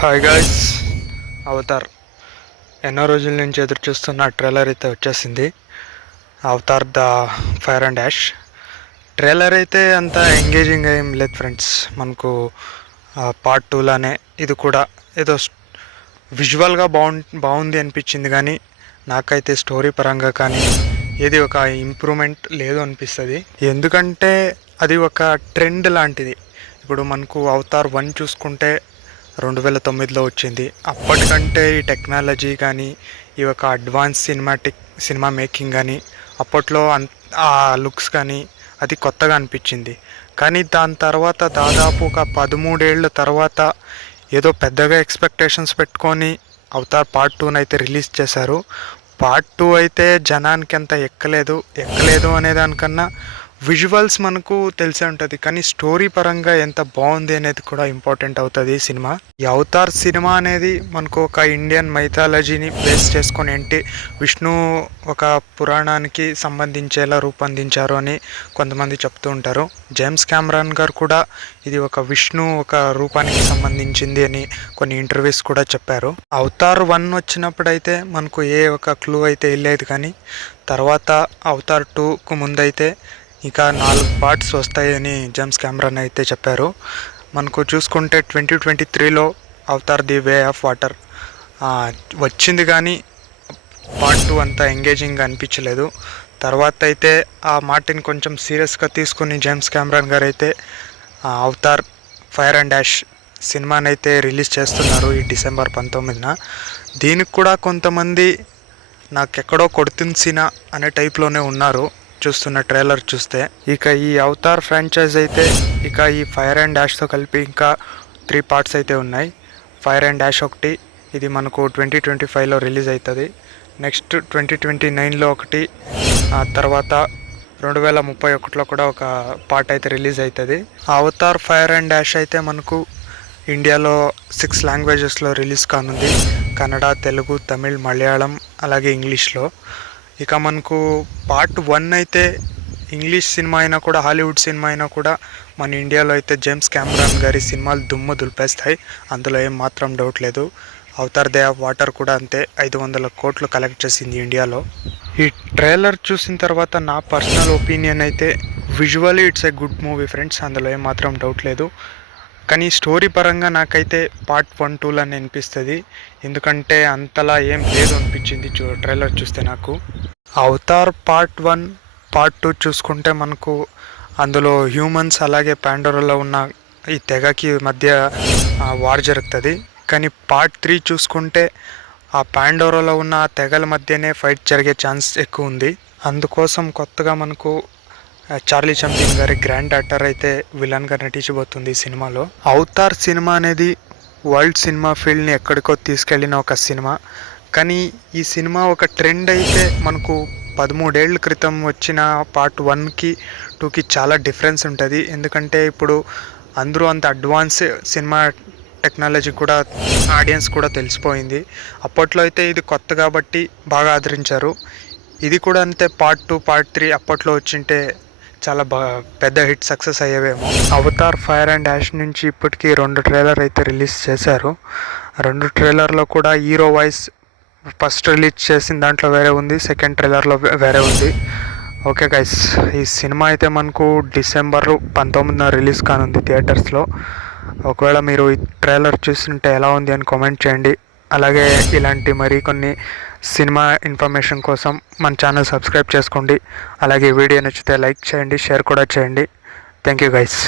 Hi guys, Avatar ఎన్నో రోజుల నుంచి ఎదురు చూస్తున్న ట్రైలర్ అయితే వచ్చేసింది. Avatar the fire and ash trailer అయితే అంత ఎంగేజింగ్ ఏం లేదు ఫ్రెండ్స్. మనకు పార్ట్ టూలానే ఇది కూడా ఏదో విజువల్గా బాగుంది అనిపించింది, కానీ నాకైతే స్టోరీ పరంగా కానీ ఏది ఒక ఇంప్రూవ్మెంట్ లేదు అనిపిస్తుంది. ఎందుకంటే అది ఒక ట్రెండ్ లాంటిది. ఇప్పుడు మనకు అవతార్ 1 చూసుకుంటే 2009లో వచ్చింది. అప్పటికంటే ఈ టెక్నాలజీ కానీ ఈ యొక్క అడ్వాన్స్ సినిమా మేకింగ్ కానీ అప్పట్లో ఆ లుక్స్ కానీ అది కొత్తగా అనిపించింది. కానీ దాని తర్వాత దాదాపు ఒక 13 ఏళ్ళ తర్వాత ఏదో పెద్దగా ఎక్స్పెక్టేషన్స్ పెట్టుకొని అవతార్ పార్ట్ 2 అయితే రిలీజ్ చేశారు. పార్ట్ 2 అయితే జనానికి అంత ఎక్కలేదు అనే దానికన్నా విజువల్స్ మనకు తెలిసే ఉంటుంది, కానీ స్టోరీ పరంగా ఎంత బాగుంది అనేది కూడా ఇంపార్టెంట్ అవుతుంది ఈ సినిమా. ఈ అవతార్ సినిమా అనేది మనకు ఒక ఇండియన్ మైథాలజీని బేస్ చేసుకొని విష్ణు ఒక పురాణానికి సంబంధించేలా రూపొందించారు అని కొంతమంది చెప్తూ ఉంటారు. జేమ్స్ కెమెరాన్ గారు కూడా ఇది ఒక విష్ణు ఒక రూపానికి సంబంధించింది అని కొన్ని ఇంటర్వ్యూస్ కూడా చెప్పారు. అవతార్ 1 వచ్చినప్పుడైతే మనకు ఏ ఒక క్లూ అయితే వెళ్ళేది, కానీ తర్వాత అవతార్ 2కు ముందైతే ఇంకా 4 పార్ట్స్ వస్తాయని జేమ్స్ కెమెరాన్ అయితే చెప్పారు. మనకు చూసుకుంటే 2023లో Avatar the way of water వచ్చింది, కానీ పార్ట్ 2 అంతా ఎంగేజింగ్గా అనిపించలేదు. తర్వాత అయితే ఆ మాటని కొంచెం సీరియస్గా తీసుకుని జేమ్స్ కెమెరాన్ గారు అయితే అవతార్ ఫైర్ అండ్ యాష్ సినిమాని అయితే రిలీజ్ చేస్తున్నారు ఈ డిసెంబర్ 19న. దీనికి కూడా కొంతమంది నాకెక్కడో కొడుతున్సినా అనే టైప్లోనే ఉన్నారు చూస్తున్న ట్రైలర్ చూస్తే. ఇక ఈ అవతార్ ఫ్రాంచైజ్ అయితే ఇక ఈ ఫైర్ అండ్ యాష్తో కలిపి ఇంకా 3 పార్ట్స్ అయితే ఉన్నాయి. ఫైర్ అండ్ యాష్ ఒకటి, ఇది మనకు 2025లో రిలీజ్ అవుతుంది. నెక్స్ట్ 2029లో ఒకటి, తర్వాత 2031లో కూడా ఒక పార్ట్ అయితే రిలీజ్ అవుతుంది. అవతార్ ఫైర్ అండ్ యాష్ అయితే మనకు ఇండియాలో 6 లాంగ్వేజెస్లో రిలీజ్ కానుంది. కన్నడ, తెలుగు, తమిళ్, మలయాళం అలాగే ఇంగ్లీష్లో. ఇక మనకు పార్ట్ 1 అయితే ఇంగ్లీష్ సినిమా అయినా కూడా హాలీవుడ్ సినిమా అయినా కూడా మన ఇండియాలో అయితే జేమ్స్ కెమెరాన్ గారి సినిమాలు దుమ్ము దులిపేస్తాయి, అందులో ఏం మాత్రం డౌట్ లేదు. అవతార్ దే ఆఫ్ వాటర్ కూడా అంతే, 500 కోట్లు కలెక్ట్ చేసింది ఇండియాలో. ఈ ట్రైలర్ చూసిన తర్వాత నా పర్సనల్ ఒపీనియన్ అయితే visually it's a good movie friends, అందులో ఏం మాత్రం డౌట్ లేదు. కానీ స్టోరీ పరంగా నాకైతే పార్ట్ 1, 2లానే అనిపిస్తుంది, ఎందుకంటే అంతలా ఏం లేదు అనిపించింది ట్రైలర్ చూస్తే నాకు. అవతార్ పార్ట్ 1, పార్ట్ 2 చూసుకుంటే మనకు అందులో హ్యూమన్స్ అలాగే పాండోరాలో ఉన్న ఈ తెగకి మధ్య వార్ జరుగుతుంది. కానీ పార్ట్ 3 చూసుకుంటే ఆ పాండోరాలో ఉన్న ఆ తెగల మధ్యనే ఫైట్ జరిగే ఛాన్స్ ఎక్కువ ఉంది. అందుకోసం కొత్తగా మనకు చార్లీ చాప్లిన్ గారి గ్రాండ్ డాటర్ అయితే విలన్గా నటించబోతుంది ఈ సినిమాలో. అవతార్ సినిమా అనేది వరల్డ్ సినిమా ఫీల్డ్ని ఎక్కడికో తీసుకెళ్లిన ఒక సినిమా, కానీ ఈ సినిమా ఒక ట్రెండ్ అయితే మనకు 13 ఏళ్ళ క్రితం వచ్చిన పార్ట్ 1కి 2కి చాలా డిఫరెన్స్ ఉంటుంది. ఎందుకంటే ఇప్పుడు అందరూ అంత అడ్వాన్స్ సినిమా టెక్నాలజీ కూడా ఆడియన్స్ కూడా తెలిసిపోయింది. అప్పట్లో అయితే ఇది కొత్త కాబట్టి బాగా ఆదరించారు. ఇది కూడా అంతే, పార్ట్ 2, పార్ట్ 3 అప్పట్లో వచ్చింటే చాలా పెద్ద హిట్ సక్సెస్ అయ్యేవేమో. అవతార్ ఫైర్ అండ్ యాష్ నుంచి ఇప్పటికీ 2 ట్రైలర్ అయితే రిలీజ్ చేశారు. 2 ట్రైలర్లో కూడా హీరో వాయిస్ ఫస్ట్ రిలీజ్ చేసిన దాంట్లో వేరే ఉంది, సెకండ్ ట్రైలర్లో వేరే ఉంది. ఓకే గైస్, ఈ సినిమా అయితే మనకు డిసెంబర్ 19న రిలీజ్ కానుంది థియేటర్స్లో. ఒకవేళ మీరు ఈ ట్రైలర్ చూస్తుంటే ఎలా ఉంది అని కామెంట్ చేయండి. అలాగే ఇలాంటి కొన్ని సినిమా ఇన్ఫర్మేషన్ కోసం మన ఛానల్ సబ్స్క్రైబ్ చేసుకోండి. అలాగే వీడియో నచ్చితే లైక్ చేయండి, షేర్ కూడా చేయండి. Thank you guys.